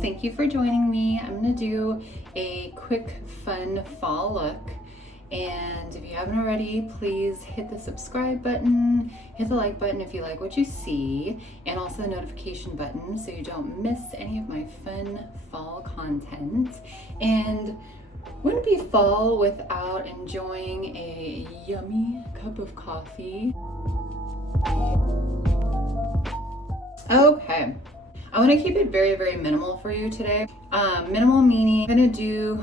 thank you for joining me. I'm gonna do a quick fun fall look, and if you haven't already, please hit the subscribe button, hit the like button if you like what you see, and also the notification button so you don't miss any of my fun fall content. And wouldn't be fall without enjoying a yummy cup of coffee. Okay, I want to keep it very, very minimal for you today. Minimal meaning I'm gonna do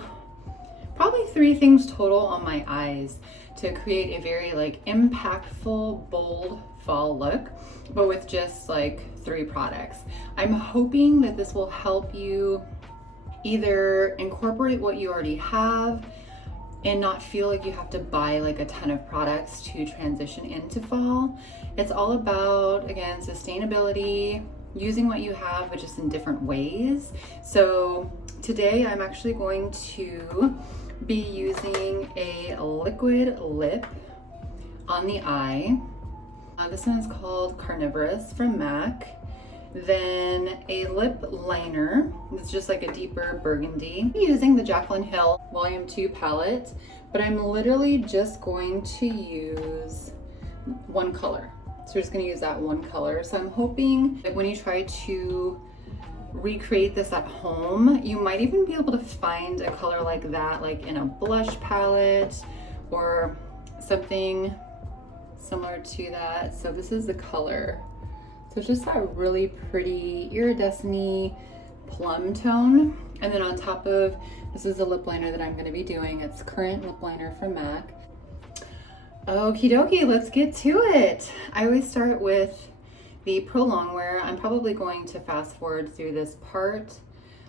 probably 3 things total on my eyes to create a very impactful, bold fall look, but with just 3 products. I'm hoping that this will help you either incorporate what you already have and not feel like you have to buy a ton of products to transition into fall. It's all about, again, sustainability, using what you have, but just in different ways. So today I'm actually going to be using a liquid lip on the eye. This one is called Carnivorous from MAC. Then a lip liner. It's just a deeper burgundy. I'm using the Jaclyn Hill Volume 2 palette, but I'm literally just going to use one color. So we're just gonna use that one color. So I'm hoping that when you try to recreate this at home, you might even be able to find a color like that, in a blush palette or something similar to that. So this is the color. So it's just that really pretty iridescent plum tone. And then on top of, this is a lip liner that I'm gonna be doing. It's Current Lip Liner from MAC. Okie dokie, let's get to it. I always start with the Prolongwear. I'm probably going to fast forward through this part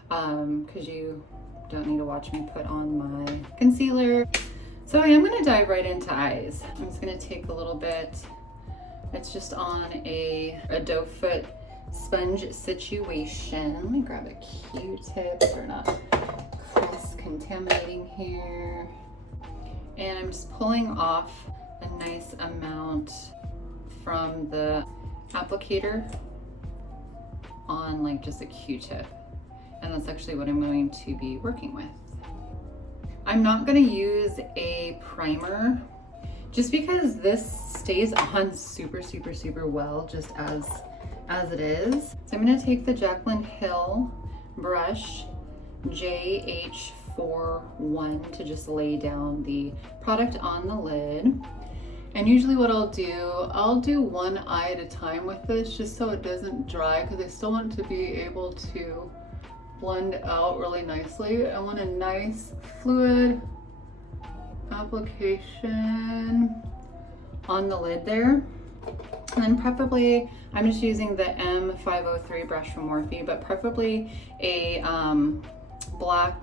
because you don't need to watch me put on my concealer. So I am gonna dive right into eyes. I'm just gonna take a little bit. It's just on a doe foot sponge situation. Let me grab a Q-tip so we're not cross-contaminating here. And I'm just pulling off a nice amount from the applicator on just a Q-tip. And that's actually what I'm going to be working with. I'm not gonna use a primer just because this stays on super, super, super well just as it is. So I'm gonna take the Jaclyn Hill brush JH41 to just lay down the product on the lid. And usually what I'll do one eye at a time with this just so it doesn't dry, because I still want it to be able to blend out really nicely. I want a nice fluid application on the lid there. And then preferably, I'm just using the M503 brush from Morphe, but preferably a black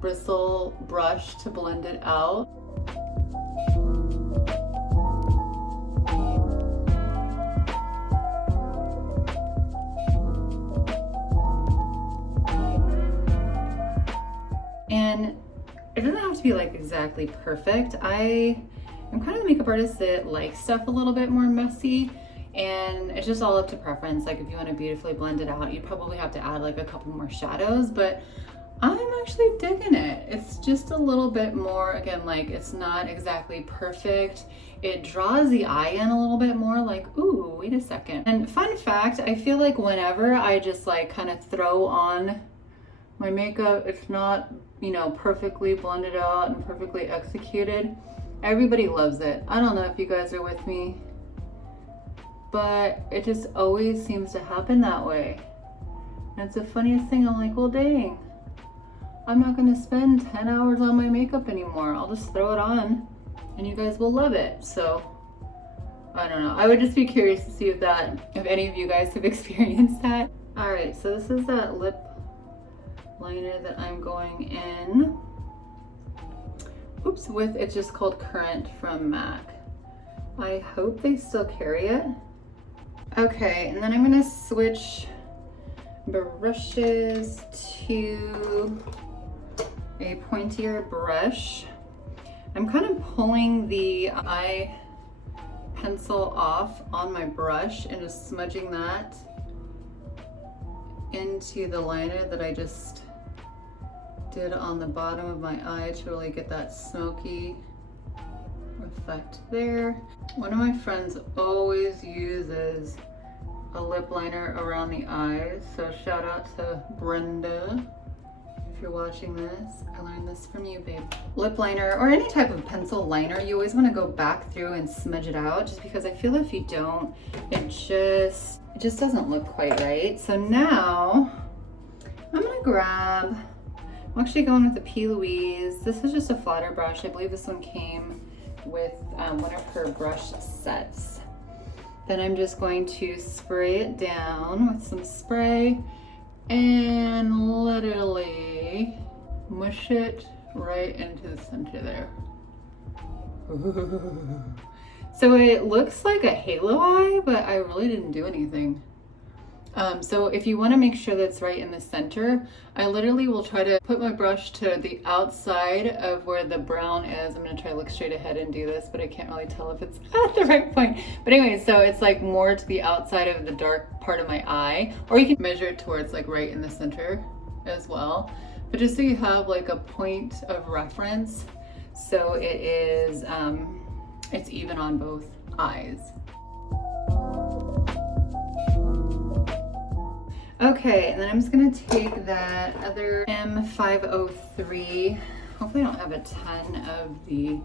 bristle brush to blend it out. And it doesn't have to be exactly perfect. I'm kind of the makeup artist that likes stuff a little bit more messy, and it's just all up to preference. If you want to beautifully blend it out, you probably have to add a couple more shadows, but I'm actually digging it. It's just a little bit more, again, it's not exactly perfect. It draws the eye in a little bit more, ooh, wait a second. And fun fact, I feel whenever I just kind of throw on my makeup, it's not, perfectly blended out and perfectly executed, everybody loves it. I don't know if you guys are with me, but it just always seems to happen that way. And it's the funniest thing. I'm well, dang, I'm not gonna spend 10 hours on my makeup anymore. I'll just throw it on and you guys will love it. So I don't know. I would just be curious to see if any of you guys have experienced that. All right, so this is that lip liner that I'm going in. Oops, it's just called Current from MAC. I hope they still carry it. Okay, and then I'm gonna switch brushes to a pointier brush. I'm kind of pulling the eye pencil off on my brush and just smudging that into the liner that I just did on the bottom of my eye to really get that smoky effect there. One of my friends always uses a lip liner around the eyes, so shout out to Brenda. If you're watching this, I learned this from you, babe. Lip liner or any type of pencil liner, you always want to go back through and smudge it out, just because I feel if you don't, it just doesn't look quite right. So now I'm gonna grab, I'm actually going with the P. Louise. This is just a flatter brush. I believe this one came with one of her brush sets. Then I'm just going to spray it down with some spray and literally mush it right into the center there. So it looks like a halo eye, but I really didn't do anything. So if you want to make sure that's right in the center, I literally will try to put my brush to the outside of where the brown is. I'm going to try to look straight ahead and do this, but I can't really tell if it's at the right point. But anyway, so it's like more to the outside of the dark part of my eye, or you can measure it towards like right in the center as well. But just so you have like a point of reference, so it is, it's even on both eyes. Okay, and then I'm just gonna take that other M503. Hopefully I don't have a ton of the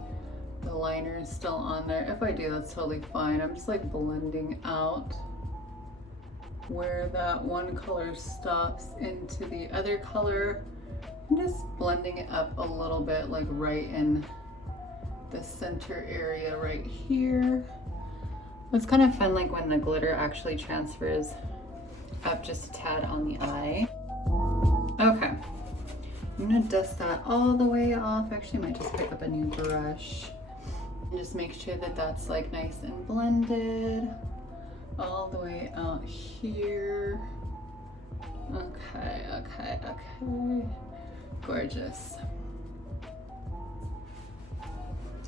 liners still on there. If I do, that's totally fine. I'm just like blending out where that one color stops into the other color. I'm just blending it up a little bit, like right in the center area right here. It's kind of fun, like when the glitter actually transfers up just a tad on the eye. Okay, I'm gonna dust that all the way off. Actually, I might just pick up a new brush and just make sure that that's like nice and blended all the way out here. Okay, gorgeous.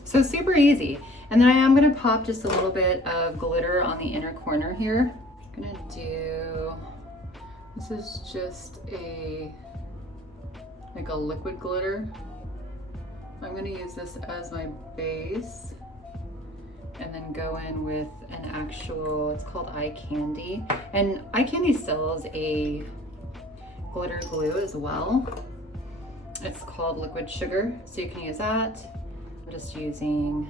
So super easy. And then I am gonna pop just a little bit of glitter on the inner corner here. I'm gonna do, this is just like a liquid glitter. I'm gonna use this as my base and then go in with an actual, it's called Eye Candy. And Eye Candy sells a glitter glue as well. It's called Liquid Sugar, so you can use that. I'm just using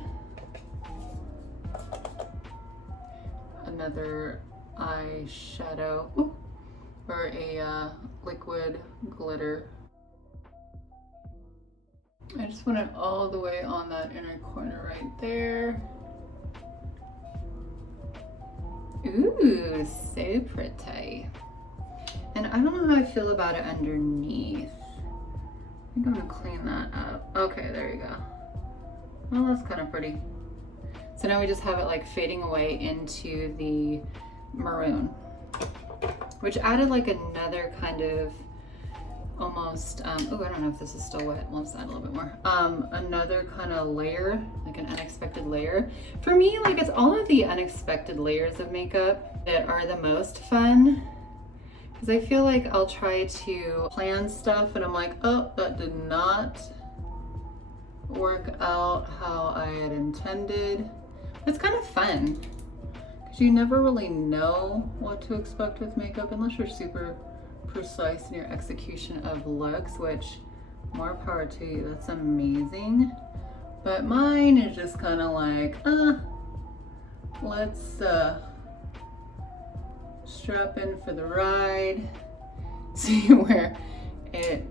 another eyeshadow or a liquid glitter. I just want it all the way on that inner corner right there. Ooh, so pretty. And I don't know how I feel about it underneath. I think I'm gonna clean that up. Okay, there you go. Well, that's kind of pretty. So now we just have it like fading away into the maroon, which added like another kind of almost, oh, I don't know if this is still wet. Let's add a little bit more. Another kind of layer, like an unexpected layer. For me, like it's all of the unexpected layers of makeup that are the most fun. Because I feel like I'll try to plan stuff and I'm like, oh, that did not work out how I had intended. It's kind of fun because you never really know what to expect with makeup unless you're super precise in your execution of looks, which more power to you, that's amazing. But mine is just kind of like, let's strap in for the ride, see where it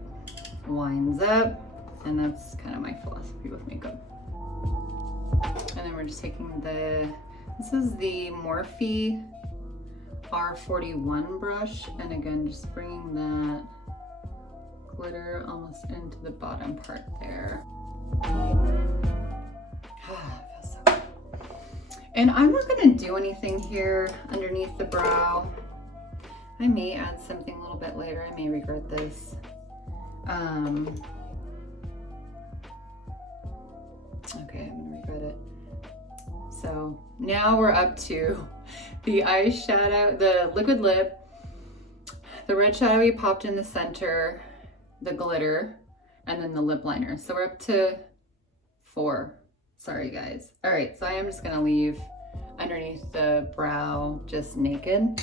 winds up. And that's kind of my philosophy with makeup. And then we're just taking this is the Morphe R41 brush. And again, just bringing that glitter almost into the bottom part there. Feels so good. And I'm not gonna do anything here underneath the brow. I may add something a little bit later. I may regret this. Okay, I'm gonna regret it. So now we're up to the eyeshadow, the liquid lip, the red shadowy popped in the center, the glitter, and then the lip liner. So we're up to 4. Sorry guys. All right, so I am just gonna leave underneath the brow just naked.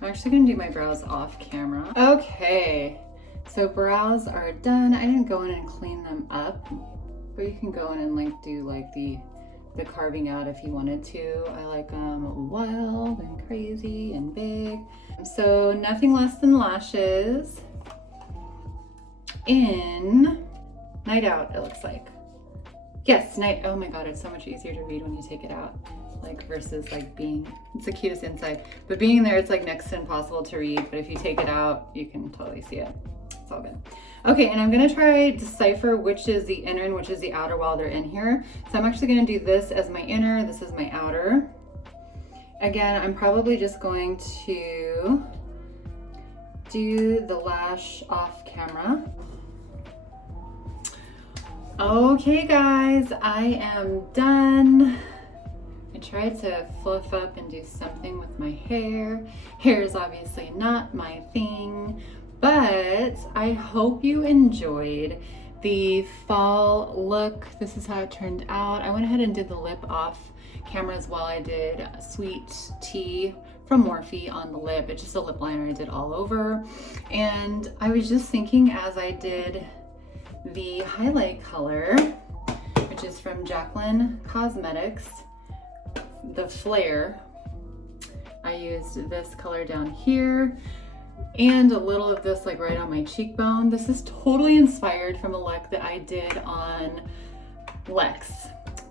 I'm actually gonna do my brows off camera. Okay, so brows are done. I didn't go in and clean them up, but you can go in and like do like the carving out if you wanted to. I like them wild and crazy and big. So nothing less than lashes in Night Out, it looks like. Yes, Night, oh my God, it's so much easier to read when you take it out, like versus like being, it's the cutest inside, but being there, it's like next to impossible to read, but if you take it out, you can totally see it. It's all good. Okay, and I'm gonna try decipher which is the inner and which is the outer while they're in here. So I'm actually gonna do this as my inner, this is my outer. Again, I'm probably just going to do the lash off camera. Okay guys, I am done. I tried to fluff up and do something with my hair. Hair is obviously not my thing, but I hope you enjoyed the fall look. This is how it turned out. I went ahead and did the lip off camera as well. I did Sweet Tea from Morphe on the lip. It's just a lip liner I did all over. And I was just thinking as I did the highlight color, which is from Jaclyn Cosmetics, the Flare. I used this color down here and a little of this like right on my cheekbone. This is totally inspired from a look that I did on Lex.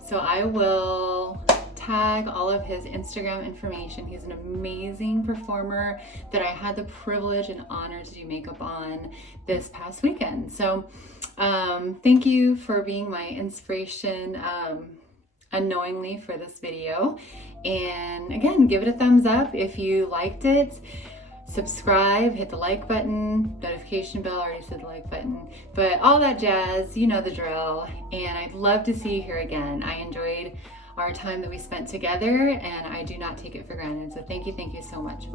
So I will tag all of his Instagram information. He's an amazing performer that I had the privilege and honor to do makeup on this past weekend. So thank you for being my inspiration unknowingly for this video. And again, give it a thumbs up if you liked it. Subscribe, hit the like button, notification bell, I already said the like button, but all that jazz, you know the drill. And I'd love to see you here again. I enjoyed our time that we spent together and I do not take it for granted. So thank you so much.